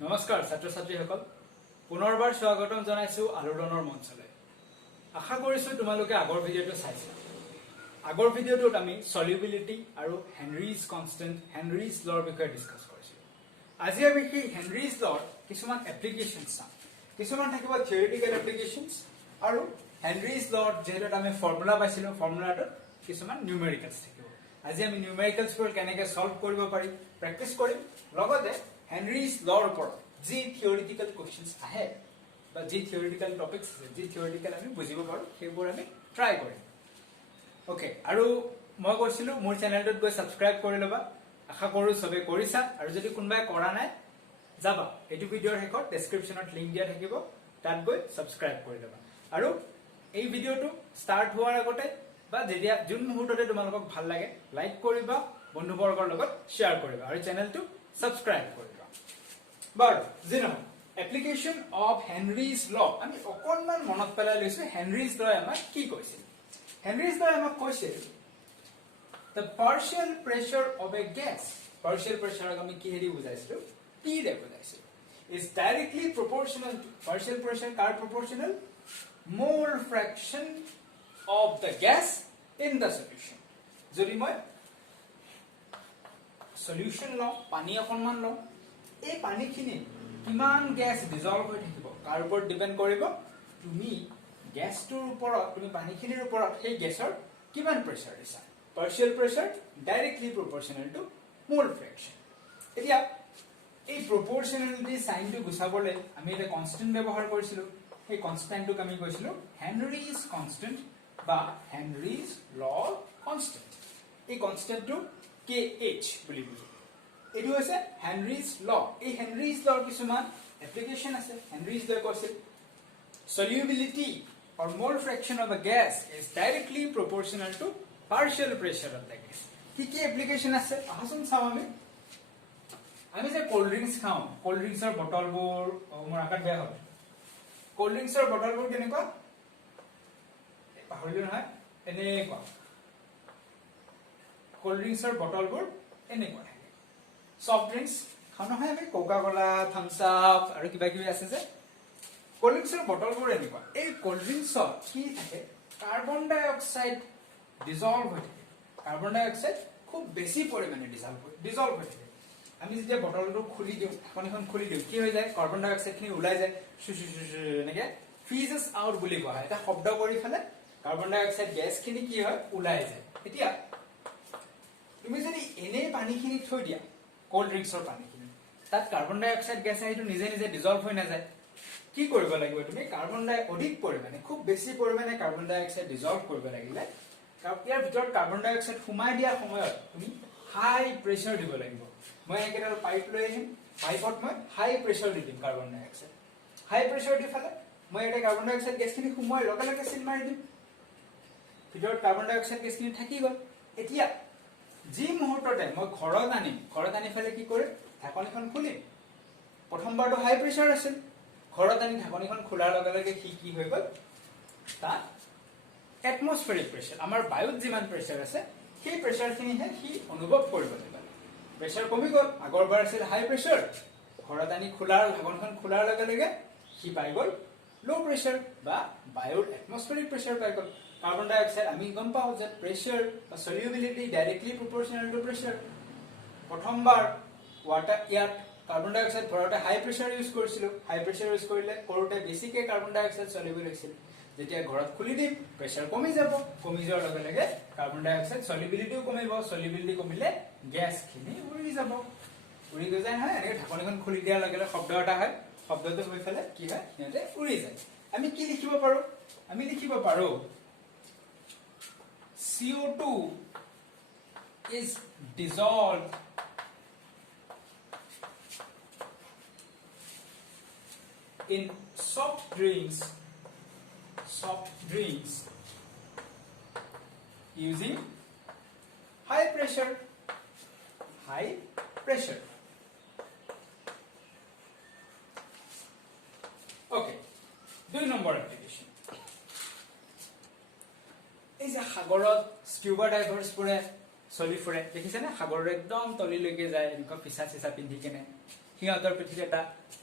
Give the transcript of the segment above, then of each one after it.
নমস্কাৰ ছাত্ৰ ছাত্ৰীসকল পুনৰবাৰ স্বাগতম জনাইছো আলোড়নৰ মঞ্চলৈ আশা কৰিছো তোমালোকে আগৰ ভিডিঅটো চাইছা আগৰ ভিডিঅটোত আমি সলিউবিলিটি আৰু হেনৰিজ কনস্ট্যান্ট হেনৰিজ লৰ বিষয়ে ডিসকাস কৰিছো আজি আমি কি হেনৰিজ লৰ কিছুমান এপ্লিকেশনছ চাম কিছুমান থাকিব থিওৰিটিক্যাল এপ্লিকেশনছ আৰু হেনৰিজ লৰ যেহেতু আমি ফৰ্মুলা পাইছিলো ফৰ্মুলাটো কিছুমান নিউমেৰিকেলছ থাকিব আজি আমি নিউমেৰিকেলছ বোৰ কেনেকৈ সলভ কৰিব পাৰি প্ৰেক্টিস কৰিম লগতে হেনৰিজ লৰ ওপৰত যি থিওৰিটিক্যাল কোৱেশ্চনছ আহে বা যি থিওৰিটিক্যাল টপিকছ যি থিওৰিটিক্যাল আমি বুজিব পাৰো সেইবোৰ আমি ট্ৰাই কৰিম ওকে আৰু মই কৈছিলো মোৰ চেনেলটোত গৈ সাবস্ক্ৰাইব কৰি লবা আশা কৰো সবে কৰিছা আৰু যদি কোনোবাই কৰা নাই যাবা এইটো ভিডিঅ'ৰ শেষত ডেসক্ৰিপচনত লিংক দিয়া থাকিব তাত গৈ সাবস্ক্ৰাইব কৰি লবা আৰু এই ভিডিঅ'টো ষ্টাৰ্ট হোৱাৰ আগতে বা যেতিয়া যোন মুহূৰ্ততে তোমালোকক ভাল লাগে লাইক কৰিবা বন্ধুবৰ্গৰ লগত শেয়াৰ কৰিবা আৰু চেনেলটো সাবস্ক্ৰাইব কৰিবা বাৰ জিনো এপ্লিকেশন অফ হেনৰিজ ল আমি অকনমান মনত পেলাই লৈছো হেনৰিজ ল আমাক কি কৈছিল হেনৰিজ ল আমাক কৈছিল the partial pressure of a gas partial pressure আমি কি হেৰি বুজাইছিলো T ৰে বুজাইছিলো is directly proportional to partial pressure car proportional mole fraction of the gas in the solution যদি মই সলিউশন ল পানী অকনমান ল এই পানীখিনি কিমান গ্যাস ডিজলভ হৈ থাকিব কাৰ ওপৰত ডিপেন্ড কৰিব তুমি গ্যাসটোৰ ওপৰত তুমি পানীখিনিৰ ওপৰত সেই গ্যাসৰ কিমান প্ৰেসাৰ দিছা partial pressure directly proportional to mole fraction এতিয়া এই proportionality sign টো গুছাবলৈ আমি এটা কনস্ট্যান্ট ব্যৱহাৰ কৰিছিলো এই কনস্ট্যান্টটোক আমি কৈছিলো হেনৰিজ কনস্ট্যান্ট বা হেনৰিজ ল কনস্ট্যান্ট এই কনস্ট্যান্টটো kh বুলি বুজো এটো হৈছে হেনৰিজ ল এই হেনৰিজ লৰ কিছুমান এপ্লিকেশন আছে হেনৰিজ ল কৈছিল solubility or mole fraction of a gas is directly proportional to partial pressure of the gas কি এপ্লিকেশন আছে আহাসন চাও আমি যে কোল্ড ড্ৰিংকস খাও কোল্ড ড্ৰিংকসৰ বটলবোৰ মোৰ আকাত বেয়া হবে কোল্ড ড্ৰিংকসৰ বটলবোৰ কেনেকুৱা পাহৰিলো নহয় এনেকুৱা কোল্ড ড্ৰিংকসৰ বটলবোৰ এনেকুৱা থাকে সফট ড্ৰিংকস খাও নহয় আমি কোকা কোলা থামস আপ আৰু কিবা কিবি আছে যে কোল্ড ড্ৰিংকসৰ বটলবোৰ এনেকুৱা এই কোল্ড ড্ৰিংকসত কি থাকে কাৰ্বন ডাই অক্সাইড ডিজলভ হৈ থাকে কাৰ্বন ডাই অক্সাইড খুব বেছি পৰিমাণে ডিজলভ হৈ থাকে আমি যেতিয়া বটলটো খুলি দিও ঢাকনিখন খুলি দিও কি হৈ যায় কাৰ্বন ডাই অক্সাইডখিনি ওলাই যায় এনেকে ফিজেস আউট বুলি কোৱা হয় এটা শব্দ কৰি ফেলে কাৰ্বন ডাই অক্সাইড গেছখিনি কি হয় ওলাই যায় এতিয়া তুমি যদি এনে পানীখিনি থৈ দিয়া কোল্ড ড্ৰিংকসৰ পানীখিনি তাত কাৰ্বন ডাই অক্সাইড গেছ আহিটো নিজে নিজে ডিজলভ হৈ নাযায় কি কৰিব লাগিব তুমি কাৰ্বন ডাই অধিক পৰিমাণে খুব বেছি পৰিমাণে কাৰ্বন ডাই অক্সাইড ডিজলভ কৰিব লাগিলে ইয়াৰ ভিতৰত কাৰ্বন ডাই অক্সাইড সোমাই দিয়া সময়ত তুমি হাই প্ৰেসাৰ দিব লাগিব মই একেডাল পাইপ লৈ আহিম পাইপত মই হাই প্ৰেসাৰ দি দিম কাৰ্বন ডাই অক্সাইড হাই প্ৰেসাৰ দি ফেলে মই এটা কাৰ্বন ডাই অক্সাইড গেছখিনি সোমাই লগে লগে চিল মাৰি দিম ভিতৰত কাৰ্বন ডাই অক্সাইড গেছখিনি থাকি গ'ল এতিয়া যি মুহূৰ্ততে মই ঘৰত আনি ফেলে কি কৰিম ঢাকনিখন খুলিম প্ৰথমবাৰটো হাই প্ৰেসাৰ আছিল ঘৰত আনি ঢাকনিখন খোলাৰ লগে লগে কি হৈ গ'ল তা এটমস্ফেৰিক প্ৰেসাৰ আমাৰ বায়ুত যিমান প্ৰেসাৰ আছে সেই প্ৰেসাৰখিনিহে কি অনুভৱ কৰিব লাগিব প্ৰেসাৰ কমি গ'ল আগৰবাৰ আছিল হাই প্ৰেসাৰ ঘৰত আনি ঢাকনিখন খোলাৰ লগে লগে কি পাই গ'ল লো প্ৰেসাৰ বা বায়ুৰ এটমস্ফেৰিক প্ৰেসাৰ পাই গ'ল কাৰ্বন ডাই অক্সাইড আমি গম পাও যে প্ৰেসাৰ বা সলিউবিলিটি ডাইৰেক্টলি প্ৰপৰ্চনেল টু প্ৰেসাৰ প্ৰথমবাৰ ওয়াটাৰ ইয়াত কাৰ্বন ডাই অক্সাইড ভৰাওতে হাই প্ৰেসাৰ ইউজ কৰিছিলো হাই প্ৰেসাৰ ইউজ কৰোতে বেছিকে কাৰ্বন ডাই অক্সাইড সলিউবল হৈছিল যেতিয়া ঘৰত খুলি দিম প্ৰেসাৰ কমি যাব কমি যোৱাৰ লগে লগে কাৰ্বন ডাই অক্সাইড সলিউবিলিটিও কমিব সলিউবিলিটি কমিলে গ্যাসখিনি উৰি যাব উৰি গৈ যায় নহয় এনেকৈ ঢাকনিখন খুলি দিয়াৰ লগে লগে শব্দ এটা হয় শব্দটো হৈ ফেলে কি হয় সিহঁতে উৰি যায় আমি কি লিখিব পাৰো আমি লিখিব পাৰো CO2 is dissolved in soft drinks using high pressure okay 2 number application এই যে সাগৰত স্কিউবা ডাইভাৰ্স পুৰে চলি ফুৰে দেখিছেনে সাগৰৰ একদম তলিলৈকে যায় এনেকুৱা পিছা চিছা পিন্ধি কেনে সিহঁতৰ পিঠিত এটা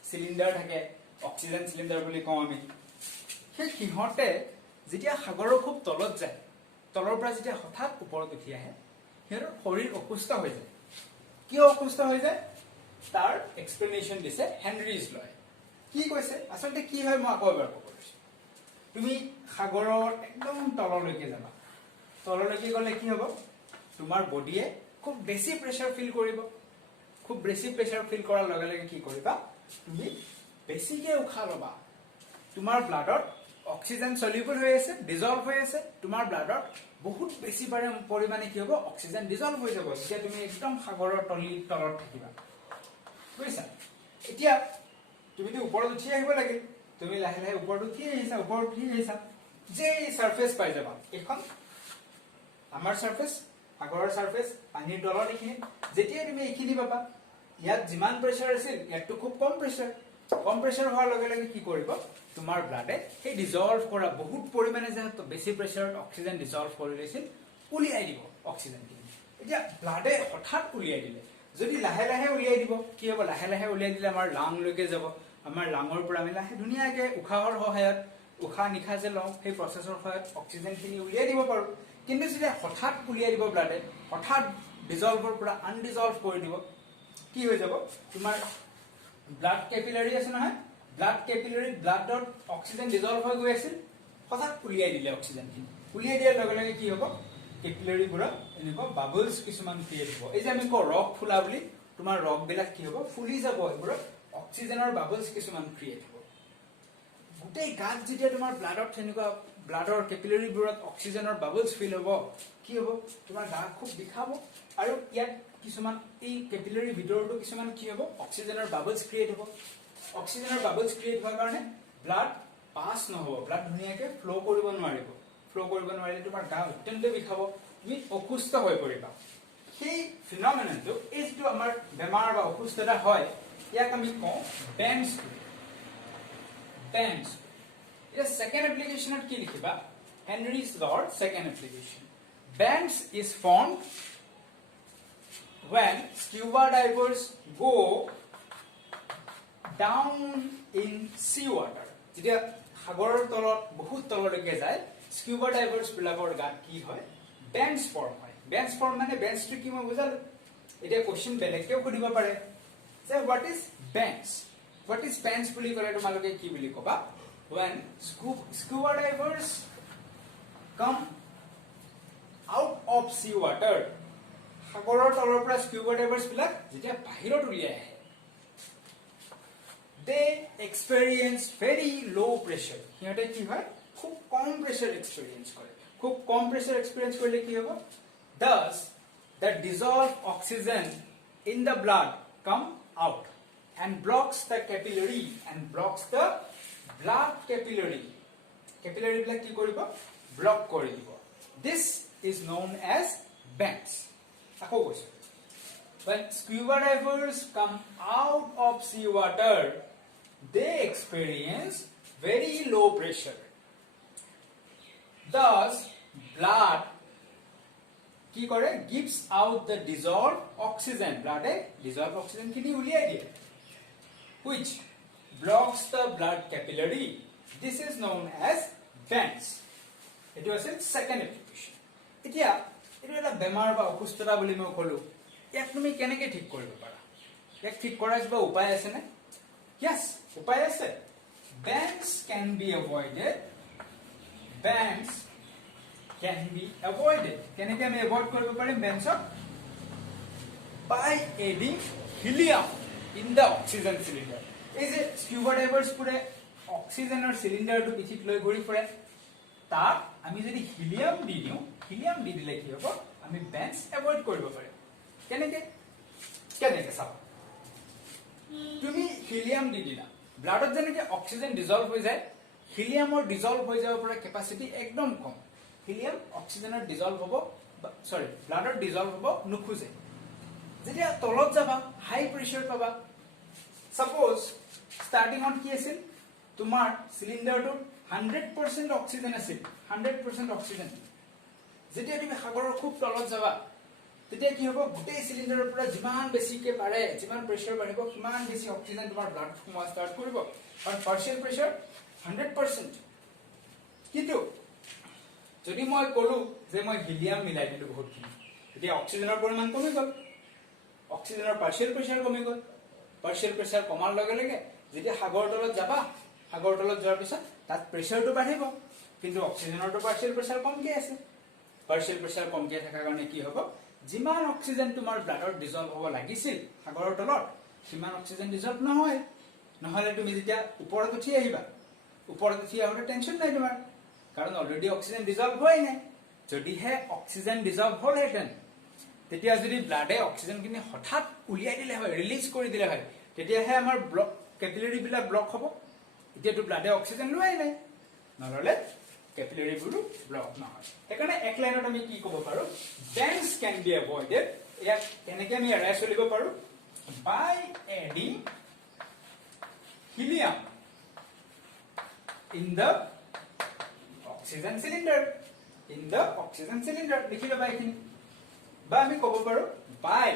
সিলিন্ডাৰ থাকে অক্সিজেন সিলিন্ডাৰ বুলি কওঁ আমি সেই সিহঁতে যেতিয়া সাগৰৰ খুব তলত যায় তলৰ পৰা যেতিয়া হঠাৎ ওপৰত উঠি আহে সিহঁতৰ শৰীৰ অসুস্থ হৈ যায় কিয় অসুস্থ হৈ যায় তাৰ এক্সপ্লেনেশ্যন দিছে হেনৰিজ লয় কি কৈছে আচলতে কি হয় মই আকৌ এবাৰ ক'ব লৈছো তুমি সাগৰৰ একদম তললৈকে যাবা তললৈকে গ'লে কি হ'ব তোমাৰ বডিয়ে খুব বেছি প্ৰেছাৰ ফিল কৰিব খুব বেছি প্ৰেছাৰ ফিল কৰাৰ লগে লগে কি কৰিবা তুমি বেছিকে উশাহ ল'বা তোমাৰ ব্লাডত অক্সিজেন সলিউবল হৈ আছে ডিজলভ হৈ আছে তোমাৰ ব্লাডত বহুত বেছি পৰিমাণে কি হ'ব অক্সিজেন ডিজলভ হৈ যাব যেতিয়া তুমি একদম সাগৰৰ তলত থাকিবা বুজিছা এতিয়া তুমিতো ওপৰত উঠি আহিব লাগে তুমি লাহে লাহে ওপৰত উঠি আহিছা যে সাৰফেস পাই যাবা এখন আমাৰ সাৰফেস সাগৰৰ সাৰফেস পানীৰ তলত এইখিনি যেতিয়া তুমি এইখিনি পাবা ইয়াত যিমান প্ৰেছাৰ আছিল ইয়াতটো খুব কম প্ৰেছাৰ হোৱাৰ লগে লগে কি কৰিব তোমাৰ ব্লাডে সেই ডিজলভ কৰা বহুত পৰিমাণে যে বেছি প্ৰেছাৰত অক্সিজেন ডিজলভ কৰি লৈছিল উলিয়াই দিব অক্সিজেনখিনি এতিয়া ব্লাডে হঠাৎ উলিয়াই দিলে যদি লাহে লাহে উলিয়াই দিব কি হ'ব লাহে লাহে উলিয়াই দিলে আমাৰ লাংলৈকে যাব আমাৰ লাঙৰ পৰা আমি লাহে ধুনীয়াকে উশাহৰ সহায়ত উশাহ নিশাহ যে লওঁ সেই প্ৰচেছৰ সহায়ত অক্সিজেনখিনি উলিয়াই দিব পাৰো কিন্তু যেতিয়া হঠাৎ উলিয়াই দিব ব্লাডে হঠাৎ ডিজলভৰ পৰা আনডিজলভ কৰি দিব কি হৈ যাব তোমাৰ ব্লাড কেপিলাৰী আছে নহয় ব্লাড কেপিলাৰী ব্লাডত অক্সিজেন ডিজলভ হৈ গৈ আছিল হঠাৎ উলিয়াই দিলে অক্সিজেনখিনি উলিয়াই দিয়াৰ লগে লগে কি হ'ব কেপিলাৰীবোৰত এনেকুৱা বাবলছ কিছুমান ক্ৰিয়েট হ'ব এই যে আমি কওঁ ৰক ফুলা বুলি তোমাৰ ৰকবিলাক কি হ'ব ফুলি যাব এইবোৰত অক্সিজেনৰ বাবলছ কিছুমান ক্ৰিয়েট হ'ব গোটেই গাত যেতিয়া তোমাৰ ব্লাডত তেনেকুৱা ব্লাডৰ কেপিলাৰীবোৰত অক্সিজেনৰ বাবলছ ফিল হ'ব কি হ'ব তোমাৰ গা খুব বিষাব আৰু ইয়াত কিছুমান এই কেপিলাৰী ভিতৰতো কিছুমান কি হ'ব অক্সিজেনৰ বাবলছ ক্ৰিয়েট হ'ব অক্সিজেনৰ বাবলছ ক্ৰিয়েট হোৱাৰ কাৰণে ব্লাড পাছ নহ'ব ব্লাড ধুনীয়াকে ফ্লো কৰিব নোৱাৰিলে তোমাৰ গা অত্যন্ত বিষাব তুমি অসুস্থ হৈ পৰিবা সেই ফিনমিনেনটো এই যিটো আমাৰ বেমাৰ বা অসুস্থতা হয় ইয়াক আমি কওঁ বেঞ্চ এতিয়া সেকেন্ড এপ্লিকেশনত কি লিখিবা হেনৰিজ লৰ second application bench is formed when scuba divers go down in sea water যেতিয়া সাগৰৰ তলত বহুত তললৈকে যায় স্কিউবা ডাইভাৰ্স বিলাকৰ গাত কি হয় বেঞ্চ ফৰ্ম হয় বেঞ্চ ফৰ্ম মানে বেঞ্চটো কি মই বুজালো এতিয়া কোশ্চেন বেলেগকেও সুধিব পাৰে যে হোৱাট ইজ বেঞ্চ বুলি ক'লে তোমালোকে কি বুলি ক'বা when scuba divers come out of sea water সাগৰৰ তলৰ পৰা স্কিউবা ডাইভাৰ্স বিলাক যেতিয়া বাহিৰত উলিয়াই আহে they experience very low pressure সিহঁতে কি হয় খুব কম প্ৰেছাৰ এক্সপেৰিয়েন্স কৰে খুব কম প্ৰেছাৰ এক্সপেৰিয়েন্স কৰিলে কি হ'ব thus the dissolved oxygen in the blood come out and blocks the capillary and blocks the blood capillary বিলাক কি কৰিব ব্লক কৰি দিব this is known as vents আকৌ কৈছো when scuba divers come out of sea water they experience very low pressure thus blood কি কৰে gives out the dissolved oxygen blood dissolved oxygen খিনি উলিয়াই দিয়ে which blocks the blood capillary this is known as vents এটো আছে second application এতিয়া এটো এটা বেমাৰ বা অসুস্থতা বুলি মই কলো ইয়াক তুমি কেনেকৈ ঠিক কৰিব পাৰা ইয়াক ঠিক কৰাৰ কিবা উপায় আছে নে yes উপায় আছে vents can be avoided কেনেকৈ আমি এভয়েড কৰিব পাৰিম বেঞ্চক by adding helium in the oxygen cylinder এই যে স্কিউবা ডাইভাৰ্স পুৰে অক্সিজেনৰ সিলিন্ডাৰটো পিঠিত লৈ ঘূৰি ফুৰে তাক আমি যদি হিলিয়াম দি দিলে কি হ'ব আমি বেঞ্চ এভয়েড কৰিব পাৰিম কেনেকৈ চাবা তুমি হিলিয়াম দি দিলা ব্লাডত যেনেকৈ অক্সিজেন ডিজলভ হৈ যায় হিলিয়ামৰ ডিজলভ হৈ যাব পৰা কেপাসিটি একদম কম হিলিয়াম অক্সিজেনৰ ডিজলভ হ'ব ব্লাডত ডিজলভ হ'ব নুখুজে যেতিয়া তলত যাবা হাই প্ৰেছাৰ পাবা সাপোজ স্টাৰ্টিং অন কি আছিল তোমাৰ সিলিন্ডাৰটো 100% অক্সিজেন আছিল 100% অক্সিজেন যেতিয়া তুমি সাগৰৰ খুব তলত যাবা তেতিয়া কি হ'ব গোটেই সিলিন্ডাৰৰ পৰা যিমান বেছিকে পাৰে যিমান প্ৰেছাৰ বাঢ়িব কিমান বেছি অক্সিজেন তোমাৰ ব্লাড সোমোৱা ষ্টাৰ্ট কৰিব কাৰণ পাৰ্शिয়েল প্ৰেছাৰ 100%। কিন্তু যদি মই কলো যে মই হিলিয়াম মিলাই দিলো বহুতখিনি তেতিয়া অক্সিজেনৰ পৰিমাণ কমি গ'ল অক্সিজেনৰ পাৰ্शिয়েল প্ৰেছাৰ কমি গ'ল পাৰ্शिয়েল প্ৰেছাৰ কমাৰ লগে লগে যেতিয়া সাগৰ তলত যাবা সাগৰ তলত যোৱাৰ পিছত তাত প্ৰেছাৰটো বাঢ়িব কিন্তু অক্সিজেনৰটো পাৰ্शिয়েল প্ৰেছাৰ কমকৈ আছে পাৰ্शिয়েল প্ৰেছাৰ কমকৈ থকাৰ কাৰণে কি হ'ব যিমান অক্সিজেন তোমাৰ ব্লাডত ডিজলভ হ'ব লাগিছিল সাগৰৰ তলত সিমান অক্সিজেন ডিজলভ নহয় নহলে তুমি যেতিয়া ওপৰত উঠি আহিবা ওপৰত উঠি আহোঁতে টেনশ্যন নাই তোমাৰ কাৰণ অলৰেডি অক্সিজেন ডিজলভ হোৱাই নাই যদিহে অক্সিজেন ডিজলভ হ'লহেঁতেন তেতিয়া যদি ব্লাডে অক্সিজেনখিনি হঠাৎ উলিয়াই দিলে হয় ৰিলিজ কৰি দিলে হয় তেতিয়াহে আমাৰ ব্লক কেপিলাৰীবিলাক ব্লক হ'ব এতিয়াতো ব্লাডে অক্সিজেন লোৱাই নাই নহ'লে কেপিলাৰীবোৰো ব্লক নহয় সেইকাৰণে এক লাইনত আমি কি ক'ব পাৰো বেণ্ডছ কেন বি এভয়েডেড ইয়াক কেনেকৈ আমি এৰাই চলিব পাৰো বাই adding helium in the oxygen cylinder লিখি ল'বা এইখিনি বা আমি ক'ব পাৰো by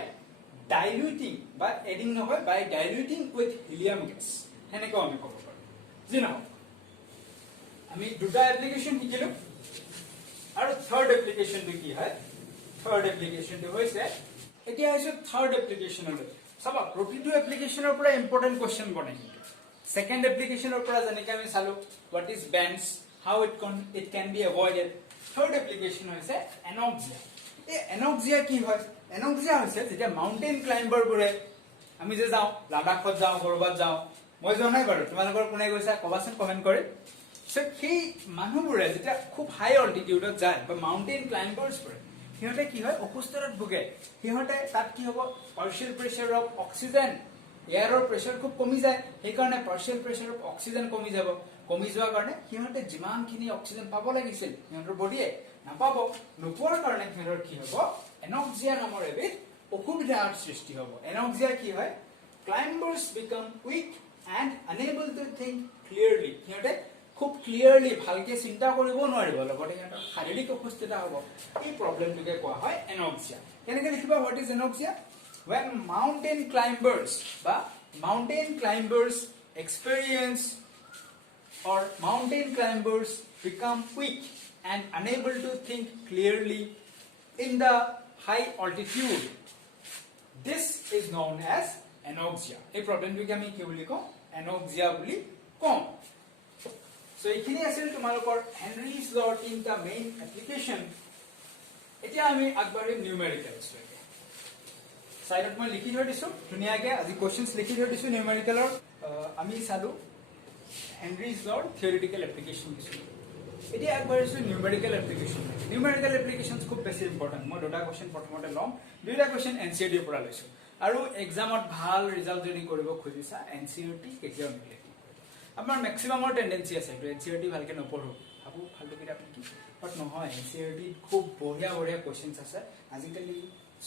diluting বা এডিং নহয় by diluting with helium gas হেনেকৈ আমি ক'ব পাৰো যি নহওক আমি দুটা এপ্লিকেশন শিকিলো আৰু থাৰ্ড এপ্লিকেশনটো কি হয় থাৰ্ড এপ্লিকেশনটো হৈছে এতিয়া হৈছে থাৰ্ড এপ্লিকেশনলৈ চাবা প্ৰতিটো এপ্লিকেশনৰ পৰা ইম্পৰ্টেন্ট কোৱেশ্চন বনে কিন্তু সেকেন্ড এপ্লিকেশনৰ পৰা যেনেকৈ আমি চালো what is bands how it can be avoided third application হৈছে এনক্সিয়া এই এনক্সিয়া কি হয় এনক্সিয়া হৈছে যেতিয়া মাউন্টেইন ক্লাইম্বাৰ বোৰে আমি যে যাওঁ লাডাখত যাওঁ কৰবাত যাওঁ মই যোৱা নাই বাৰু তোমালোকৰ কোনে গৈছা কবাচোন কমেন্ট কৰি সেই মানুহবোৰে যেতিয়া খুব হাই অল্টিটিউডত যায় বা মাউন্টেইন ক্লাইম্বাৰ্ছ বোৰে সিহঁতে কি হয় অসুস্থতাত ভুগে সিহঁতে তাত কি হ'ব পাৰ্शिয়েল প্ৰেছাৰ অফ অক্সিজেন এয়াৰৰ প্ৰেছাৰ খুব কমি যায় সেইকাৰণে পাৰ্शिয়েল প্ৰেছাৰ অফ অক্সিজেন কমি যাব কমি যোৱাৰ কাৰণে সিহঁতে যিমানখিনি অক্সিজেন পাব লাগিছিল সিহঁতৰ বডিয়ে নাপাব নোপোৱাৰ কাৰণে সিহঁতৰ কি হ'ব এনক্সিয়া নামৰ এবিধ অসুবিধাৰ সৃষ্টি হ'ব এনক্সিয়া কি হয় climbers become weak and unable to think clearly সিহঁতে খুব ক্লিয়াৰলি ভালকে চিন্তা কৰিব নোৱাৰিব লগতে সিহঁতৰ শাৰীৰিক অসুস্থতা হ'ব এই প্ৰব্লেমটোকে কোৱা হয় এনক্সিয়া কেনেকৈ লিখিবা what is anoxia when mountain climbers experience or mountain climbers become weak and unable to think clearly in the high altitude this is known as anoxia এই প্ৰবলেমটোকে আমি কি বুলি কওঁ anoxia বুলি কওঁ সো এইখিনি আছিল তোমালোকৰ হেনৰিজ লৰ তিনটা মেইন এপ্লিকেশন এতিয়া আমি আগবাঢ়িম নিউমেৰিকেলছ লৈকে সাইডত মই লিখি থৈ দিছো ধুনিয়াকে আজি কোৱেশ্চনছ লিখি থৈ দিছো নিউমেৰিকেলৰ আমি চালো হেনৰিজ লৰ থিওৰিটিকেল এপ্লিকেশন দিছো এতিয়া আগবাঢ়িছো নিউমেৰিকেল এপ্লিকেশন নিউমেৰিকেল এপ্লিকেশনছ খুব বেছি ইম্পৰ্টেন্ট মই দুটা কোৱেশ্চন প্ৰথমতে ল'ম দুটা কোৱেশ্চন এনচিইআৰটিৰ পৰা লৈছো আৰু এক্সামত ভাল ৰিজাল্ট যদি কৰিব খুজিছা এনচিইআৰটি কেতিয়াও নেগলেক্ট আমাৰ ম্যাক্সিমামৰ টেন্ডেন্সি আছে তো এনচিইআৰটি ভালকে নপঢ়ো ভাবো ফালতু কিতাপ নেকি বাট নহয় এনচিইআৰটি খুব বঢ়িয়া বঢ়িয়া কোৱেশ্চনছ আছে আজিকালি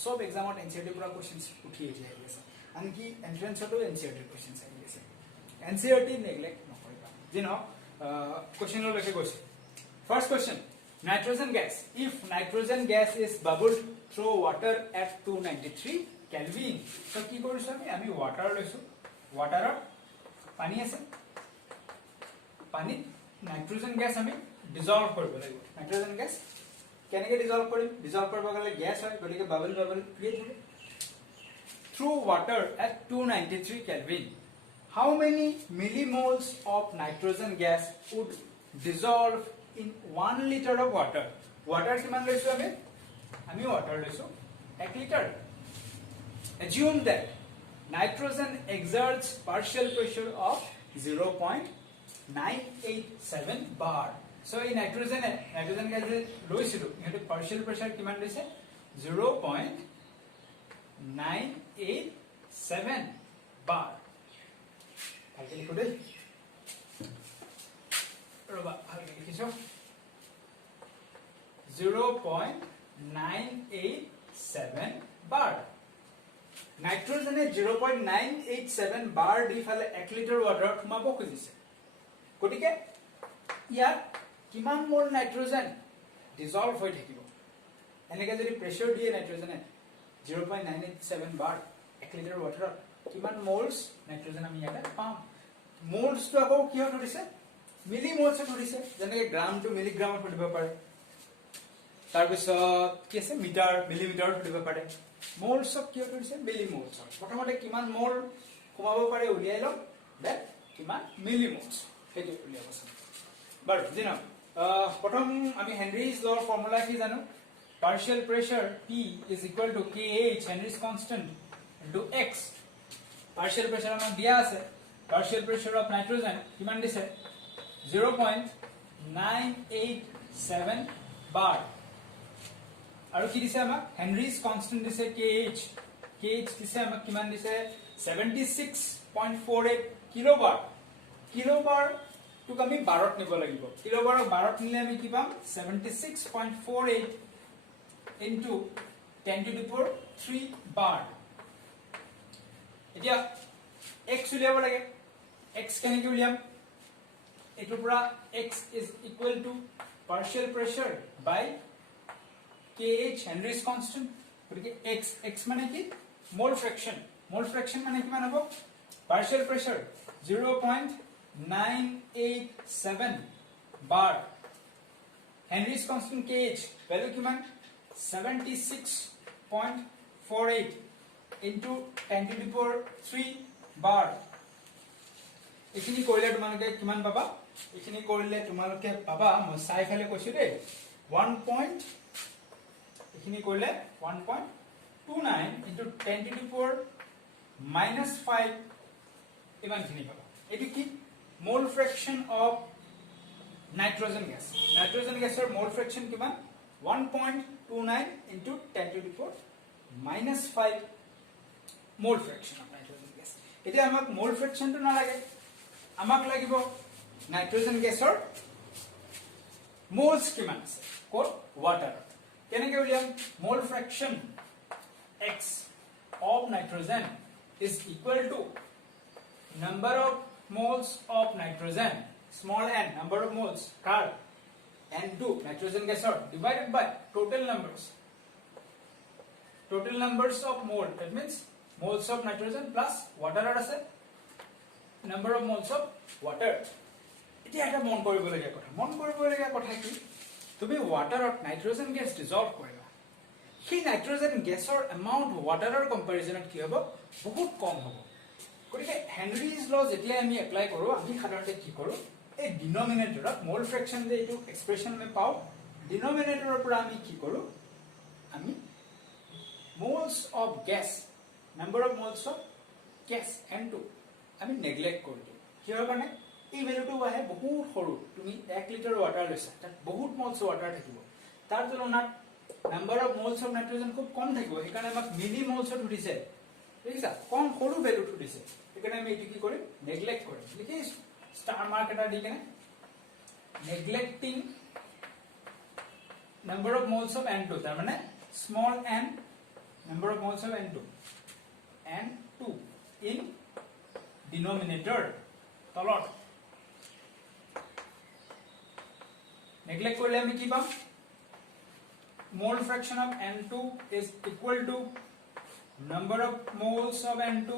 সব এক্সামত এনচিইআৰটিৰ পৰা কোৱেশ্চনছ উঠি আহিছে আনকি এন্ট্ৰেন্সতো এনচিইআৰটিৰ কোৱেশ্চনছ আহিছে এনচিইআৰটি নেগলেক্ট নকৰিবা যি নহওক কোৱেশ্চনলৈকে গৈছে first question nitrogen gas if nitrogen gas is bubbled through water at 293 kelvin so কি কৰিছো আমি ওয়াটাৰ লৈছো ওয়াটাৰত পানী আছে পানীত নাইট্ৰজেন গেছ আমি ডিজলভ কৰিব লাগিব নাইট্ৰজেন গেছ কেনেকৈ ডিজলভ কৰিম ডিজলভ কৰিব গ'লে গেছ হয় গতিকে বাবল ক্ৰিয়েট হ'ব through water at 293 kelvin how many millimoles of nitrogen gas would dissolve in 1 liter of water water কিমান লৈছো আমি water লৈছো 1 liter assume that nitrogen exerts partial pressure of 0.987 bar so in nitrogen gas লৈছিলো ইহতে partial pressure কিমান লৈছে 0.987 bar ভালকে লিখো দেই ৰবা ভালকে লিখিছো 0.987 bar নাইট্ৰজেনে 0.987 bar দি ফালে 1 লিটাৰ ওয়াটাৰত সোমাব খুজিছে গতিকে ইয়াত কিমান মোল নাইট্ৰজেন ডিজলভ হৈ থাকিব এনেকৈ যদি প্ৰেছাৰ দিয়ে নাইট্ৰজেনে 0.987 bar 1 লিটাৰ ৱাটাৰত কিমান মোলছ নাইট্ৰজেন আমি ইয়াতে পাম মোলছটো আকৌ কিহত ধৰিছে মিলি মোলছত ধৰিছে যেনেকৈ গ্ৰাম টু মিলিগ্ৰামত ধৰিব পাৰে তাৰ পিছত কি আছে মিটাৰ মিলিমিটাৰত ধৰিব পাৰে মোলছত কিহত ধৰিছে মিলি মোলছত প্ৰথমতে কিমান মোল কমাব পাৰে উলিয়াই লওক দেন কিমান মিলি মোলছ সেইটো উলিয়াব চাম বাৰু দিনা প্ৰথম আমি হেনৰিজ লৰ ফৰ্মুলা কি জানো partial pressure P is equal to KH Henry's constant into X partial pressure আমাক দিয়া আছে partial pressure of nitrogen কিমান দিছে 0.987 bar আৰু কি দিছে আমাক Henry's constant দিছে KH দিছে আমাক কিমান দিছে 76.48 কিলোবাৰ কিলোবাৰ টুক আমি বাৰত নিব লাগিব কিলোবাৰক বাৰত নিলে আমি কি পাম 76.48 into 10 to the power 3 bar এতিয়া x উলিয়াব লাগে x কেনেকৈ উলিয়াম এটো পুৰা x is equal to partial pressure by kh Henry's constant গতিকে x মানে কি মোল ফ্ৰেকশন মানে কিমান হ'ব partial pressure 0.987 bar Henry's constant kh value কিমান 76.48 into 10 to the power 3 bar এখিনি কৰিলে তোমালোকে কিমান পাবা এখিনি কৰিলে তোমালোকে পাবা মই চাই খালি কৈছো দেই 1. এখিনি কৰিলে 1.29 into 10 to the power -5 ইমান খিনি পাবা এটো কি মোল ফ্ৰেকশন অফ নাইট্ৰজেন গেছৰ মোল ফ্ৰেকশন কিমান 1.29 into 10 to the power -5 mole fraction of nitrogen gas. এতিয়া আমাক mole fraction টো নালাগে আমাক লাগিব নাইট্ৰজেন গেছৰ moles কিমান আছে কোন ওয়াটার কেনেকৈ উলিয়াম mole fraction x of nitrogen is equal to number of moles of nitrogen small n number of moles car N2 nitrogen gas divided by total numbers of mole that means moles of nitrogen plus water আছে number of moles of water এতিয়া এটা মন কৰিবলগীয়া কথা কি তুমি ওয়াটাৰত nitrogen gas dissolved কৰিবা সেই নাইট্ৰজেন গেছৰ এমাউন্ট ওয়াটাৰৰ কম্পাৰিজনত কি হ'ব বহুত কম হ'ব গতিকে হেনৰিজ ল যেতিয়া আমি এপ্লাই কৰো আমি সাধাৰণতে কি কৰো এই ডিনোমিনেটৰত মোল ফ্ৰেকশন যে এইটো এক্সপ্ৰেছন আমি পাও ডিনোমিনেটৰৰ পৰা আমি কি কৰো আমি moles of gas number of moles of gas N2 আমি নেগলেক্ট কৰি দিও কিহৰ কাৰণে এই ভ্যালুটো আহে বহুত সৰু তুমি 1 লিটাৰ ওয়াটাৰ লৈছা তাত বহুত মোলস ওয়াটাৰ থাকিব তাৰ তুলনাত number of moles of nitrogen খুব কম থাকিব সেইকাৰণে আমাক মিলি মোলছত উঠিছে দেখিছা কম সৰু ভ্যালুটো উঠিছে সেইকাৰণে আমি এটো কি কৰিম নেগলেক্ট কৰিম লিখি স্টার মার্ক এটা দি কেনে neglecting number of moles of N2 তার মানে small n number of moles of N2 in denominator তলত neglect করলে আমি কি পাম mole fraction of N2 is equal to number of moles of N2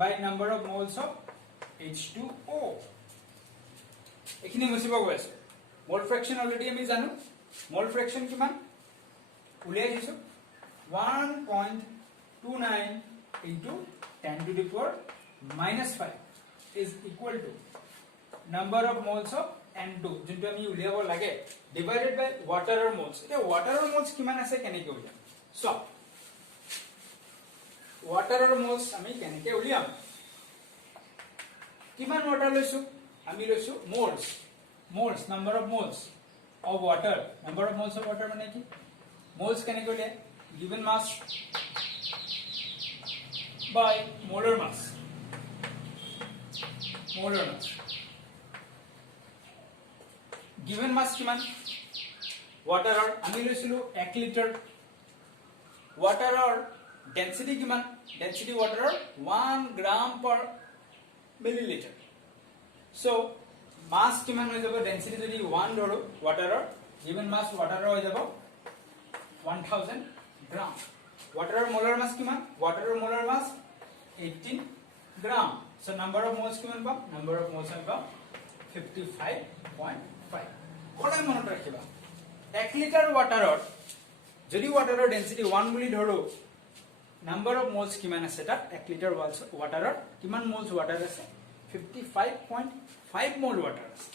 by number of moles of H2O এখিনি মুছিব গৈছে মোল ফ্ৰেকশন অলৰেডি আমি জানো মোল ফ্ৰেকশন কিমান উলিয়াই দিছো 1.29 into 10 to the power -5 is equal to number of moles of N2 যোনটো আমি উলিয়াব লাগে divided by water moles এটা water moles কিমান আছে কেনেকৈ উলিয়াম সো water moles আমি কেনেকৈ উলিয়াম কিমান ওয়াটার লৈছো আমি লৈছো moles number of moles of water মানে কি moles কেনেকৈ উলিয়াই given mass by molar mass given mass কিমান ওয়াটাৰৰ আমি লৈছিলো 1 লিটাৰ ওয়াটাৰৰ ডেন্সিটি কিমান ডেন্সিটি ওয়াটাৰৰ 1 গ্রাম per milliliter so mass কিমান হৈ যাব ডেন্সিটি যদি 1 ধৰো ওয়াটাৰৰ given mass ওয়াটাৰৰ হৈ যাব 1000 গ্রাম water molar mass কিমান water molar mass 18 gram so number of moles কিমান পাম number of moles আমি পাম 55.5 কোলাই মনত ৰাখিবা 1 লিটাৰ ওয়াটাৰৰ যদি ওয়াটাৰৰ ডেন্সিটি 1 বুলি ধৰো number of moles কিমান আছে তাত 1 লিটাৰ ওয়াটাৰৰ কিমান moles water আছে 55.5 mole water আছে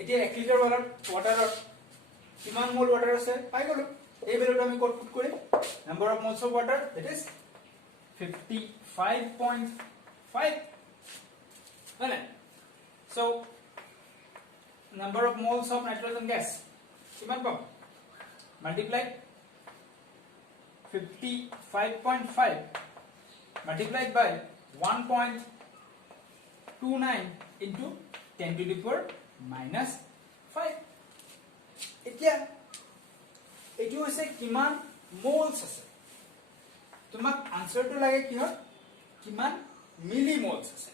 এতিয়া 1 লিটাৰ ওয়াটাৰৰ কিমান mole water আছে পাই গলো এই ভ্যালুটো আমি কত পুট কৰিম number of moles of water that is 55.5 right so number of moles of nitrogen gas কিমান পাম multiply 55.5 multiplied by 1.29 into 10 to the power minus 5 এতিয়া এটো হৈছে কিমান মোলস আছে তোমাক আনসারটো লাগে কি হয় কিমান মিলি মোলস আছে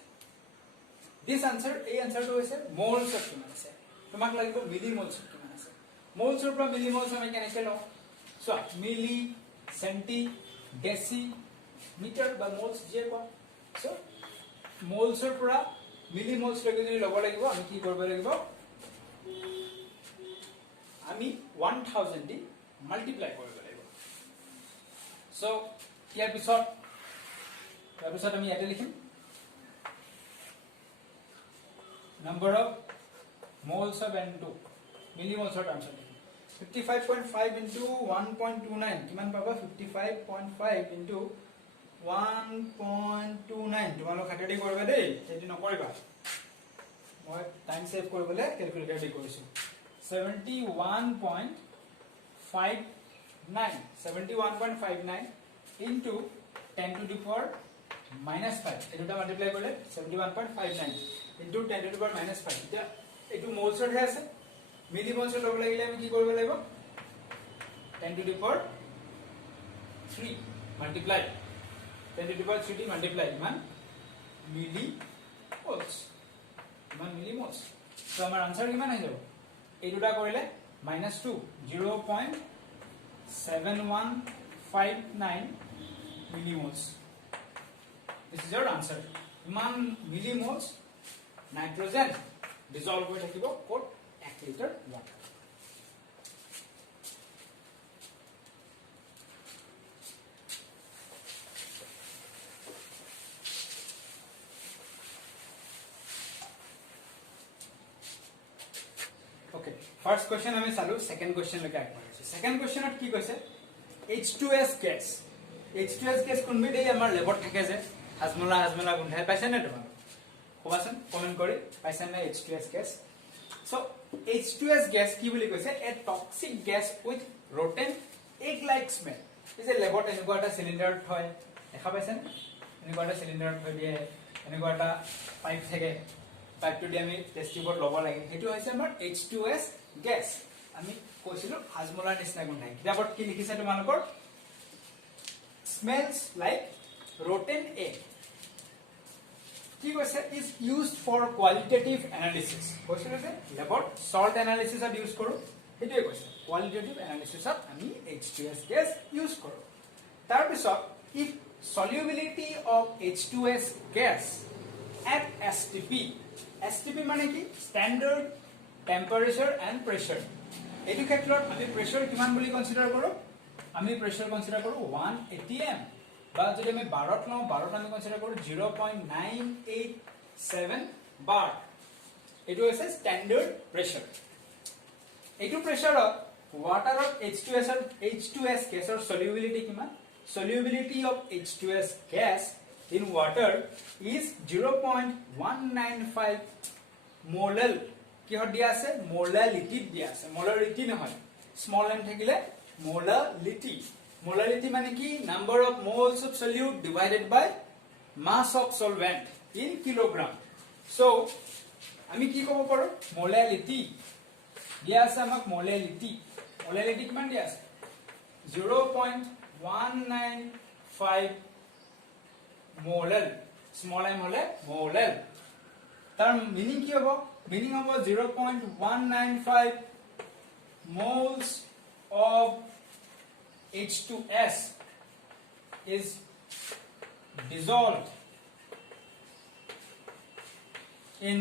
দিস আনসার এই আনসারটো হৈছে মোলস অফ কিমান আছে তোমাক লাগিব মিলি মোলস অফ কিমান আছে মোলসৰ পৰা মিলি মোলস আমি কেনেকৈ লওঁ সো মিলি সেন্টি ডেসি মিটাৰ বা মোলস যে কোৱা সো মোলসৰ পৰা মিলি মোলস লৈকে যদি ল'ব লাগিব আমি কি কৰিব লাগিব আমি 1000 দি মাল্টিপ্লাই কৰিব লাগিব সো ইয়াৰ পিছত আমি ইয়াতে লিখিম number of moles of N2 millimoles of terms 55.5 into 1.29 কিমান পাবা 55.5 into 1.29 তোমালোক হাতেদি কৰিবা দেই এটি নকৰিবা মই টাইম সেভ কৰিবলৈ ক্যালকুলেটৰ দি কৰিছো 71.59 into 10 to the power minus 5 এটা মাল্টিপ্লাই কৰিলে 71.59 into 10 to the power minus 5 এটা এটো মোলছৰ হে আছে মিলি মোলছৰ লগ লাগিলে আমি কি কৰিব লাগিব 10 to the power 3 multiply 10 to the power 3 multiply মান মিলি মোলছ সো আমাৰ আনসাৰ কিমান আহি যাব এই দুটা কৰিলে -2 0.7159 millimoles this is your answer ইমান millimoles nitrogen dissolve হৈ থাকিব ক'ত 1 litre water okay first question আমি চালো second question লৈকে আগবাঢ়িছো second questionত কি কৈছে H2S gas কোনবিধ এই আমাৰ লেবত থাকে যে হাজমলা গুন্ধাই পাইছে নে তোমালোক কোৱাচোন কমেন্ট কৰি পাইছে নে H2S gas so H2S gas কি বুলি কৈছে a toxic gas with rotten egg like smell এই যে লেবত এনেকুৱা এটা সিলিন্ডাৰ থয় দেখা পাইছে নে এনেকুৱা এটা সিলিন্ডাৰ থৈ দিয়ে এনেকুৱা এটা পাইপ থাকে পাইপটো দি আমি টেষ্ট টিউবত ল'ব লাগে হেতু হৈছে আমাৰ H2S gas আমি কৈছিলো হাজমলাৰ নিচিনা গুন্ধাই কিতাপত কি লিখিছে তোমালোকৰ smells like rotten egg কি কৈছে is used for qualitative analysis কৈছিলো যে ল্যাবত salt analysis at use কৰো হেতুৱে কৈছে qualitative analysis at আমি H2S gas use কৰো তাৰ পিছত if solubility of H2S gas at STP মানে কি standard temperature and pressure এটো ক্ষেত্ৰত আমি প্ৰেছাৰ কিমান বুলি কনসিডাৰ কৰো আমি প্ৰেছাৰ কনসিডাৰ কৰো 180 atm বা যদি আমি 12 লওঁ 12 আমি কনসিডাৰ কৰো 0.987 bar এটো হৈছে স্ট্যান্ডাৰ্ড প্ৰেছাৰ এটো প্ৰেছাৰত ওয়াটাৰত H2S গ্যাসৰ solubility কিমান solubility of H2S gas in water is 0.195 molal কিহত দিয়া আছে মোলালিটি দিয়া আছে মোলালিটি নহয় স্মল এম থাকিলে মোলালিটি মানে কি number of moles of solute divided by mass of solvent in kilogram so আমি কি ক'ব পাৰো মোলালিটি দিয়া আছে আমাক মোলালিটি কিমান দিয়া আছে 0.195 মোলাল স্মল এম হলে মোলাল তাৰ মিনিং কি হ'ব meaning of 0.195 moles of H2S is dissolved in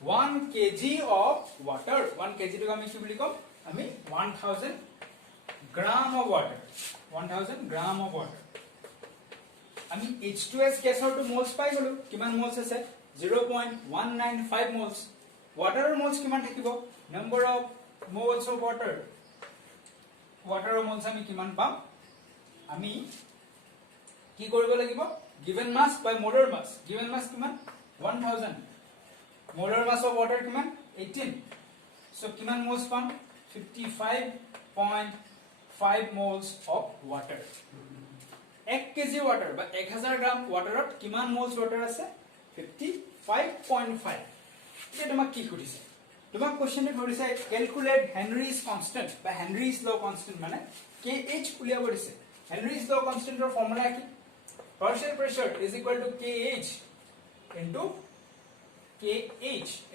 1 kg of water. 1 kg to আমি কি বুলি কম আমি 1000 gram of water. 1000 gram of water. আমি H2S গেছৰ টু মোলস পাই গলো কিমান মোলস আছে 0.195 মোলস water moles কিমান থাকিব number of moles of water moles আমি কিমান পাম আমি কি কৰিব লাগিব given mass by molar mass given mass কিমান 1000 molar mass of water কিমান 18 so কিমান moles পাম 55.5 moles of water 1 kg water বা 1000 গ্রাম ওয়াটারত কিমান মোলস ওয়াটার আছে 55.5 এটা তোমাক কি কৰিছে তোমাক কোশ্চেনে কৰিছে ক্যালকুলেট হেনৰিজ কনস্ট্যান্ট বা হেনৰিজ ল কনস্ট্যান্ট মানে kh উলিয়াব দিছে হেনৰিজ ল কনস্ট্যান্টৰ ফৰ্মুলা কি partial pressure is equal to kh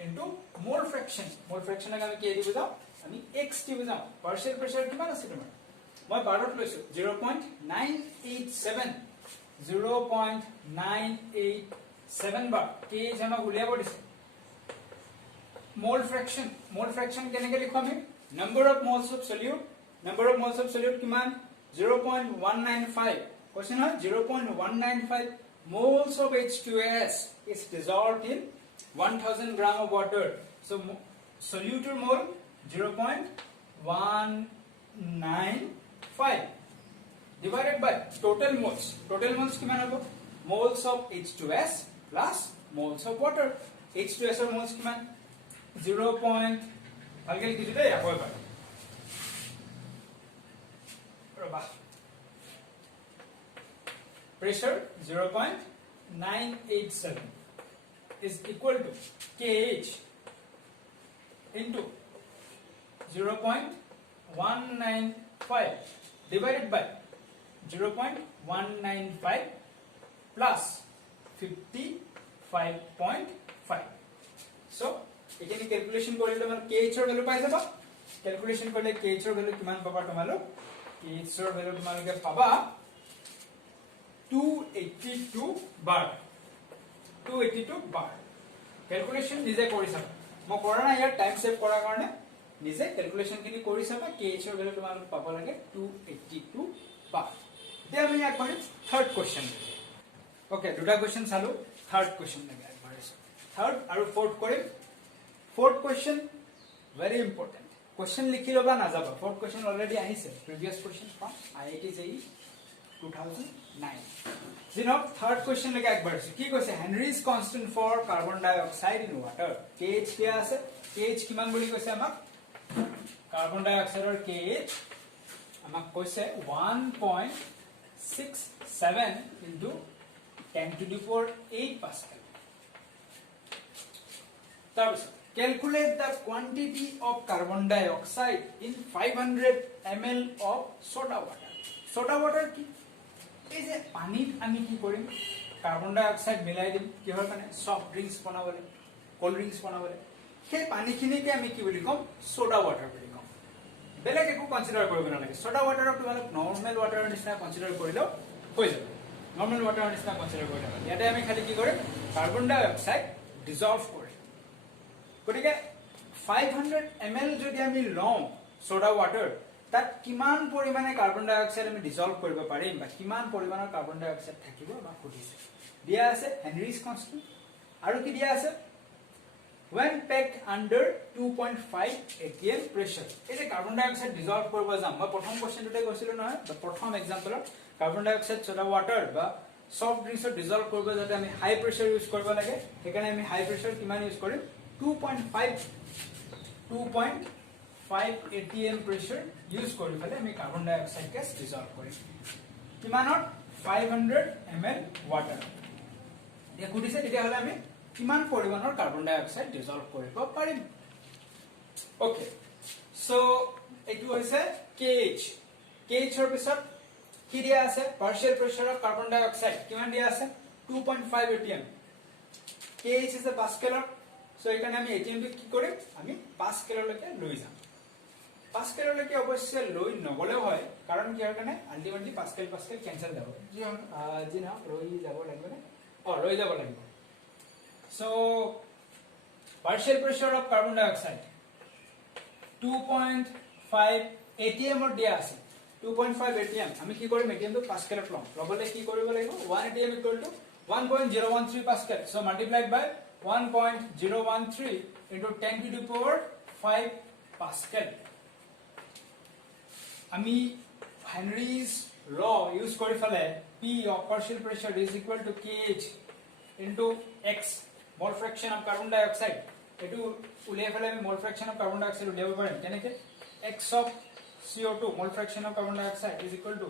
into mole fraction আমি কি দিব যাও আমি x দিব যাও partial pressure কিমান আছে তোমাৰ মই বাৰত লৈছো 0.987 বার kh আমাক উলিয়াব দিছে mole fraction কেনেকৈ লিখো আমি number of moles of solute কিমান 0.195 question হয় 0.195 moles of H2S is dissolved in 1000 gram of water so solute mole 0.195 divided by total moles কিমান হ'ব moles of H2S plus moles of water H2S or moles কিমান 0. ভালকে লিখিছো দেই আকৌ এবাৰ ৰবা pressure 0.987 is equal to kh into 0.195 divided by 0.195 plus 55.5 so এখানে ক্যালকুলেশন কৰিলে মানে kh ৰ ভ্যালু পাই যাবা ক্যালকুলেশন কৰিলে kh ৰ ভ্যালু কিমান পাবা তোমালোক kh ৰ ভ্যালু তোমালোকে পাবা 282 bar ক্যালকুলেশন নিজে কৰি চাবা মই কৰা নাই ইয়াৰ টাইম সেভ কৰাৰ কাৰণে নিজে ক্যালকুলেশন খিনি কৰি চাবা kh ৰ ভ্যালু তোমালোক পাব লাগে 282 bar এতিয়া আমি আগবাঢ়ি থাৰ্ড কোশ্চেন ওকে দুটা কোশ্চেন চালো থাৰ্ড কোশ্চেন লাগে আগবাঢ়িছো থাৰ্ড আৰু ফোৰ্থ কৰিম fourth question very important question likhi loba na jaba fourth question already ahise previous question from IIT JEE 2009 jino third question leke ekbar ase ki koise Henry's constant for carbon dioxide in water kh kia ase kh kiman boli koise amak carbon dioxide or kh amak koise 1.67 into 10 to the power 8 pascal tabis calculate the quantity of carbon dioxide in 500 ml of soda water ki ei je panit ami ki korim carbon dioxide milai dim kihor kane soft drinks banabole cold drinks banabole সেই পানি খিনি কে আমি কি বলি কম soda water বলি কম বেলেগ একো consider কৰিব নালাগে soda water ক তোমালোক নৰমাল ওয়াটাৰৰ নিচিনা কনসিডাৰ কৰিলেও হৈ যাব নৰমাল ওয়াটাৰৰ নিচিনা কনসিডাৰ কৰিলে ইয়াতে আমি খালি কি কৰিম কাৰ্বন ডাইঅক্সাইড ডিসলভ কৰিম গতিকে 500 ml যদি আমি লওঁ সোডা ওয়াটাৰ তাত কিমান পৰিমাণে কাৰ্বন ডাইঅক্সাইড আমি ডিসলভ কৰিব পাৰিম বা কিমান পৰিমাণৰ কাৰ্বন ডাইঅক্সাইড থাকিব বা খুদিছে দিয়া আছে হেনৰিজ কনস্ট্যান্ট আৰু কি দিয়া আছে when packed under 2.5 atm pressure এই যে কার্বন ডাইঅক্সাইড ডিসলভ কৰিব যাম মই প্ৰথম কোশ্চেনটোতে কৈছিলো নহয় বা প্ৰথম এক্সাম্পলত কাৰ্বন ডাইঅক্সাইড সোডা ওয়াটাৰ বা সফট ড্ৰিংকছত ডিসলভ কৰিব যাতে আমি হাই প্ৰেছাৰ ইউজ কৰিব লাগে সেইকাৰণে আমি হাই প্ৰেছাৰ কিমান ইউজ কৰিম 2.5 atm pressure use কৰি ফলে আমি কাৰ্বন ডাইঅক্সাইড গ্যাস ডিসলভ কৰিম কিমানৰ 500 ml water এ কুটিছে তেতিয়া হলে আমি কিমান পৰিমাণৰ কাৰ্বন ডাইঅক্সাইড ডিসলভ কৰিব পাৰিম ওকে সো এটো হৈছে kh kh ৰ পিছত কি দিয়া আছে partial pressure of carbon dioxide কিমান দিয়া আছে 2.5 atm kh is a pascal so এখানে আমি atm কে কি কৰিম আমি পাস্কেললৈকে লৈ যাম পাস্কেললৈকে অৱশ্যে লৈ নগলেও হয় কাৰণ কিহৰ কাৰণে আলটিমেটলি পাস্কেল কেনসেল যাব যি না লৈ যাব লাগিব নে লৈ যাব লাগিব so partial pressure of carbon dioxide 2.5 atm or দিয়া আছে 2.5 atm আমি কি কৰিম atm টো পাস্কেলত লম লবলে কি কৰিব লাগিব 1 atm equal to 1.013 pascal so multiplied by 1.013 into 10 to the power 5 pascal আমি Henry's law use কৰি ফলে P of partial pressure is equal to kH into x mole fraction of carbon dioxide এটু উলিয়াই ফলে আমি mole fraction of carbon dioxide উলিয়াব পাৰিম কেনেকে x of CO2 mole fraction of carbon dioxide is equal to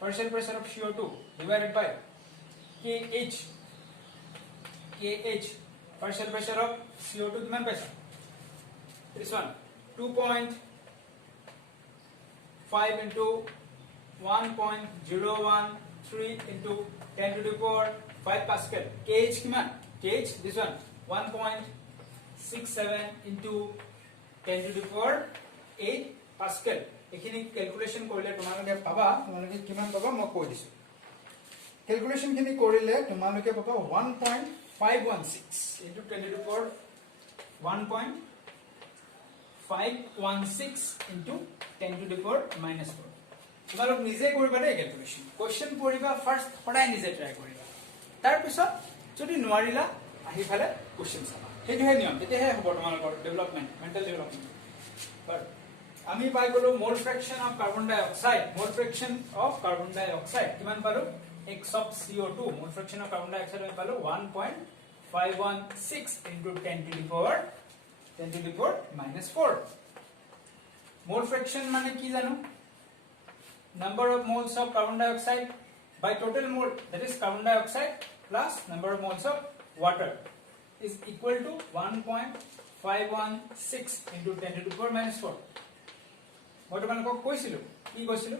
partial pressure of CO2 divided by kH partial pressure of CO2 কিমান পাইছা this one 2.5 into 1.013 into 10 to the power 5 pascal kH কিমান kH this one 1.67 into 10 to the power 8 pascal এখিনি calculation কৰিলে তোমালোকে পাবা কিমান পাবা মই কৈ দিছো ক্যালকুলেশন খিনি কৰিলে তোমালোকে পাবা 1.516 into 10 to the power 1.516 into 10 to the power minus 4 তোমালোক নিজে কৰিবা দে ক্যালকুলেশন কোশ্চেন পঢ়িবা ফাৰ্স্ট সদায় নিজে ট্ৰাই কৰিবা তাৰ পিছত যদি নোৱাৰিলা আহি ফালে কোশ্চেন চাবা হেইহে নিয়ম তেতিয়াহে হ'ব তোমালোকৰ ডেভেলপমেন্ট মেন্টাল ডেভেলপমেন্ট বাট আমি পাই গলো mole fraction of carbon dioxide কিমান পালো x of CO2 mole fraction of carbon dioxide আমি পালো 1.516 into 10 to the power minus 4 মোল ফ্র্যাকশন মানে কি জানো number of moles of carbon dioxide by total mole that is carbon dioxide plus number of moles of water is equal to 1.516 into 10 to the power minus 4 মই তোমালোকক কৈছিলো কি কৈছিলো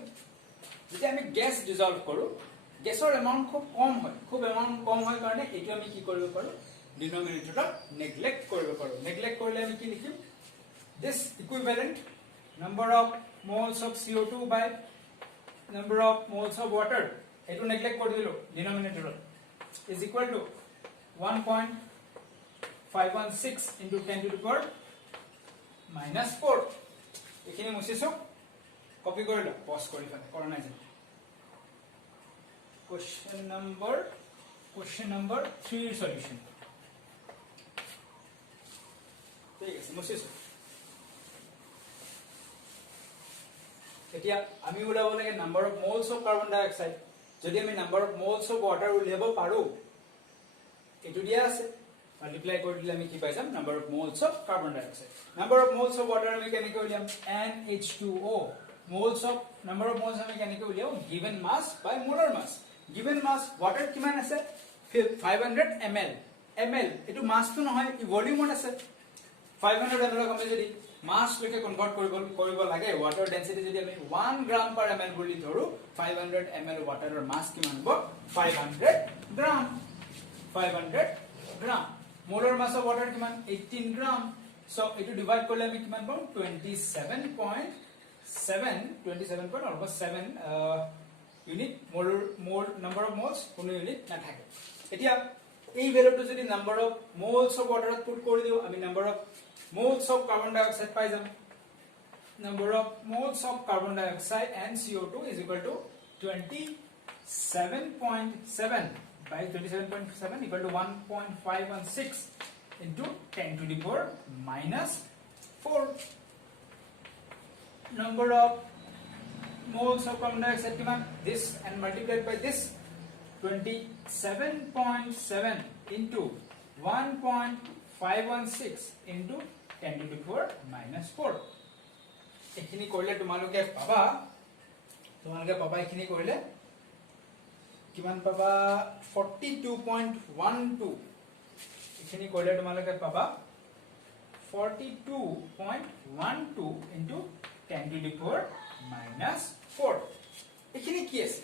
যেতিয়া আমি গ্যাস ডিসলভ কৰো গ্যাসৰ এমাউন্ট খুব এমাউন্ট কম হয় কাৰণে এটো আমি কি কৰিব পাৰো ডিনোমিনেটৰত নেগলেক্ট কৰিব পাৰো নেগলেক্ট কৰিলে আমি কি লিখিম this equivalent number of moles of CO2 by number of moles of water eto neglect kori dilo denominator is equal to 1.516 into 10 to the power minus 4 ekhini muchiso copy korilo pause kori fale corona je question number 3 solution ঠিক আছে মুচিছো এতিয়া আমি উলাব লাগে number of moles of carbon dioxide যদি আমি number of moles of water উলিয়াব পাৰো এটো দিয়া আছে মাল্টিপ্লাই কৰি দিলে আমি কি পাই যাম number of moles of carbon dioxide number of moles of water আমি কেনেকৈ উলিয়াম NH2O moles of number of moles আমি কেনেকৈ উলিয়াম given mass by molar mass given mass water কিমান আছে 500 ml এটো মাস তো নহয় ই ভলিউমত আছে 500 ml আমি যদি মাস লৈকে কনভার্ট কৰিব লাগে ওয়াটাৰ ডেন্সিটি যদি আমি 1 গ্ৰাম per ml বুলি ধৰো 500 ml ওয়াটাৰৰ মাস কিমান হ'ব 500 গ্ৰাম মোলাৰ মাস অফ ওয়াটাৰ কিমান 18 গ্ৰাম সো এটো ডিভাইড কৰিলে আমি কিমান পাম 27.7 unit mole number of moles কোনো ইউনিট নাথাকে এতিয়া এই ভ্যালুটো যদি নাম্বার অফ মোলস অফ ওয়াটাৰত পুট কৰি দিও আমি number of moles of carbon dioxide পাই যাম number of moles of carbon dioxide and CO2 is equal to 27.7 by 27.7 equal to 1.516 into 10 to the power minus 4 number of moles of carbon dioxide kiman this and multiplied by this 27.7 into 1.516 into 10 to the power minus 4 এখিনি কৰিলে তোমালোকে পাবা এখিনি কৰিলে কিমান পাবা 42.12 এখিনি কৰিলে তোমালোকে পাবা 42.12 into 10 to the power minus 4 এখিনি কি আছে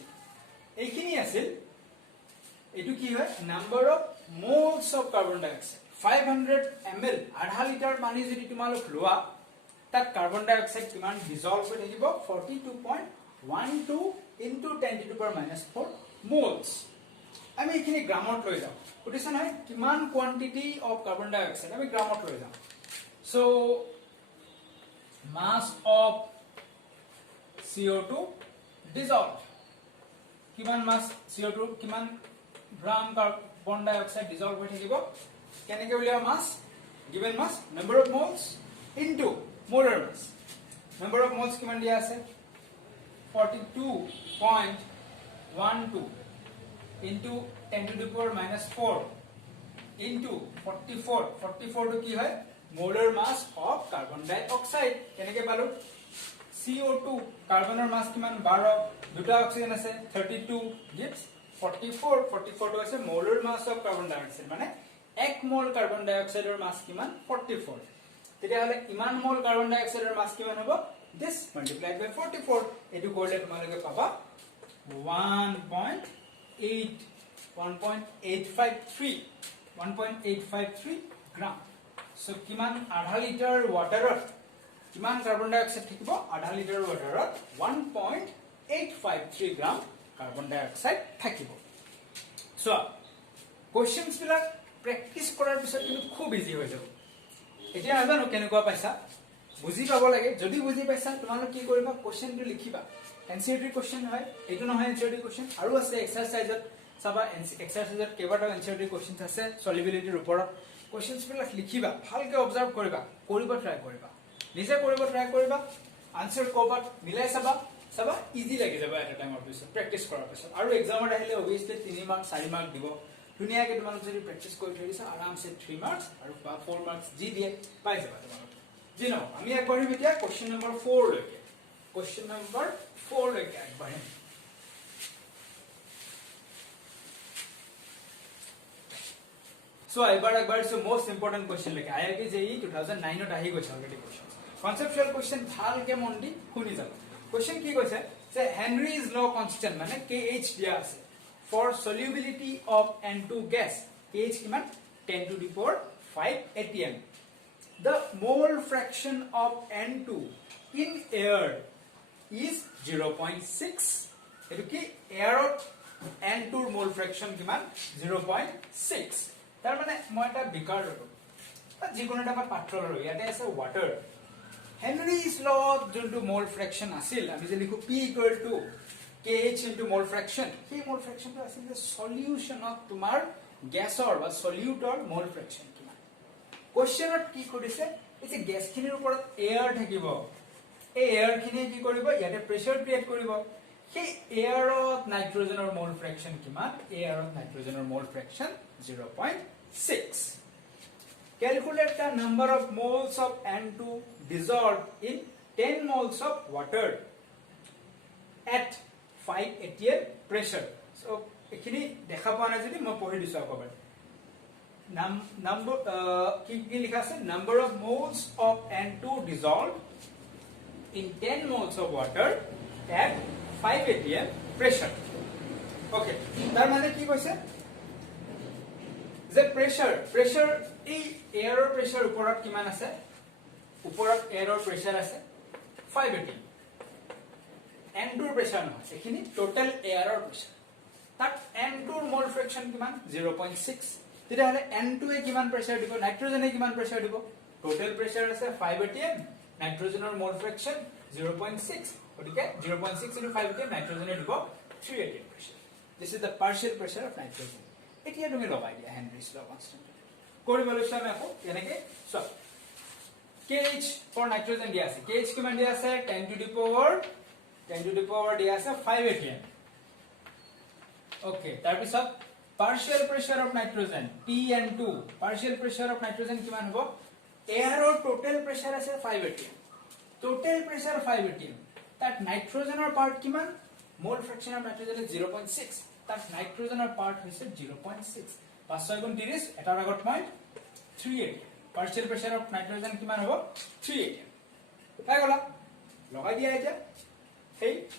এইখিনি আছিল এটো কি হয় number of moles of carbon dioxide 500 ml আধা লিটার পানী যদি তোমালোক লোৱা তাত কাৰ্বন ডাই অক্সাইড কিমান ডিজলভ হৈ থাকিব 42.12 into 10 to the power minus 4 moles আমি এখিনি গ্ৰামত লৈ যাওঁ বুজিছা নহয় কিমান quantity of carbon dioxide আমি গ্ৰামত লৈ যাওঁ so mass of CO2 dissolved কিমান মাস CO2 কিমান গ্রাম কার্বন ডাই অক্সাইড ডিজলভ হৈ থাকিব কেনেকৈ উলিয়াও মাস given mass number of moles into molar mass number of moles কিমান দিয়া আছে 42.12 into 10 to the power minus 4 into 44 to কি হয় molar mass of carbon dioxide কেনেকৈ পালো CO2 কাৰ্বনৰ মাস কিমান 12 দুটা অক্সিজেন আছে 32 gives 44 to আছে molar mass of carbon dioxide মানে 1 মোল কার্বন ডাই অক্সাইডৰ মাস কিমান 44 তেতিয়া হলে ইমান মোল কাৰ্বন ডাই অক্সাইডৰ মাস কিমান হ'ব this multiplied by 44 এটো কৰিলে তোমালোকে পাবা 1.853 গ্ৰাম সো কিমান আধা লিটাৰ ওয়াটাৰত কিমান কাৰ্বন ডাই অক্সাইড থাকিব আধা লিটাৰ ওয়াটাৰত 1.853 গ্ৰাম কাৰ্বন ডাই অক্সাইড থাকিব সো কোৱেশ্চনছ বিলাক প্ৰেক্টিস কৰাৰ পিছত কিন্তু খুব ইজি হৈ যাব এতিয়া নাজানো কেনেকুৱা পাইছা বুজি পাব লাগে যদি বুজি পাইছা তোমালোকে কি কৰিবা কোৱেশ্চনটো লিখিবা এনসিআৰটি কোৱেশ্চন হয় এইটো নহয় এনসিআৰটি কোৱেশ্চন আৰু আছে এক্সাৰসাইজত চাবা এক্সাৰসাইজত কেইবাটাও এনসিআৰটি কোৱেশ্চনছ আছে সলিবিলিটিৰ ওপৰত কোৱেশ্চনছ বিলাক লিখিবা ভালকে অবজাৰ্ভ কৰিবা কৰিব ট্ৰাই কৰিবা নিজে কৰিব ট্ৰাই কৰিবা আনসাৰ কৰবাত মিলাই চাবা ইজি লাগি যাব এটা টাইমৰ পিছত প্ৰেক্টিস কৰাৰ পিছত আৰু এক্সামত আহিলে অবভিয়াসলি 3 মাৰ্ক 4 মাৰ্ক দিব ধুনীয়াকে তোমালোকে যদি প্ৰেক্টিস কৰি থৈছা আৰামসে 3 মাৰ্কস আৰু 4 মাৰ্কস জি দিয়ে পাই যাবা তোমালোকে জি ন আমি আগবাঢ়িম এতিয়া কোৱেশ্চন নম্বৰ 4 লৈকে কোৱেশ্চন নম্বৰ 4 লৈকে আগবাঢ়িম সো এবাৰ আগবাঢ়িছো মোস্ট ইম্পৰ্টেন্ট কোৱেশ্চন লৈকে আইআইটি জেই 2009 ত আহি গৈছে অলৰেডি কোৱেশ্চন কনসেপচুৱেল কোৱেশ্চন ভালকে মন দি শুনি যাবা কোৱেশ্চন কি কৈছে যে হেনৰিজ ল কনস্ট্যান্ট মানে kh দিয়া আছে for solubility of N2 gas kh কিমান 10 to the power 5 atm the mole fraction of N2 in air is 0.6 এটো কি এয়াৰত N2 ৰ mole fraction কিমান 0.6 তাৰ মানে মই এটা বিকাৰ ললো যিকোনো এটা পাত্ৰ ললো ইয়াতে আছে ওয়াটাৰ হেনৰিজ ল যোনটো mole fraction আছিল আমি যে লিখো p kh into mole fraction সেই mole fraction টো আছে যে সলিউশন অফ তোমাৰ গ্যাসৰ বা সলিউটৰ mole fraction কিমান কোৱেশ্চনত কি কৰিছে এই যে গ্যাস খিনিৰ ওপৰত এয়াৰ থাকিব এই এয়াৰ খিনি কি কৰিব ইয়াতে প্ৰেসাৰ ক্ৰিয়েট কৰিব সেই এয়াৰত নাইট্ৰজেনৰ mole fraction কিমান এয়াৰত নাইট্ৰজেনৰ mole fraction 0.6 calculate the number of moles of N2 dissolved in 10 moles of water at 5 atm pressure so এখিনি দেখা পোৱা নাই যদি মই পঢ়ি দিছো আকবাৰ number কি লিখা আছে number of moles of N2 dissolved in 10 moles of water at 5 atm pressure okay তাৰ মানে কি কৈছে যে প্ৰেসাৰ এই এয়াৰৰ প্ৰেসাৰ ওপৰত কিমান আছে ওপৰত এয়াৰৰ প্ৰেসাৰ আছে 5 atm N2 ৰ প্ৰেসাৰ নহয় এখিনি টোটাল এয়াৰৰ প্ৰেসাৰ তাত N2 ৰ মোল ফ্ৰেকশন কিমান 0.6 তেতিয়া হলে N2 এ কিমান প্ৰেসাৰ দিব নাইট্ৰজেনে কিমান প্ৰেসাৰ দিব টোটাল প্ৰেসাৰ আছে 5 atm নাইট্ৰজেনৰ মোল ফ্ৰেকশন 0.6 গতিকে 0.6 into 5 atm নাইট্ৰজেনে দিব 3 atm প্ৰেসাৰ this is the partial pressure of nitrogen এতিয়া তুমি লগাই দিয়া হেনৰিজ ল কনস্ট্যান্ট কৰিবলৈ চাম আকৌ এনেকে সো kh for nitrogen দিয়া আছে kh কিমান দিয়া আছে 10 to the power দিয়া আছে 5 atm okay তাৰ পিছত partial pressure of nitrogen Tn2 partial pressure of nitrogen কিমান হ'ব এয়াৰৰ total pressure আছে 5 atm total pressure 5 atm তাত নাইট্ৰজেনৰ পাৰ্ট কিমান মোল ফ্ৰেকশন অফ নাইট্ৰজেন 0.6 তাত নাইট্ৰজেনৰ পাৰ্ট হৈছে 0.6 5 গুণ 30 এটাৰ আগত point 3 atm partial pressure of nitrogen কিমান হ'ব 3 atm হৈ গলা লগাই দিয়া এতিয়া সেই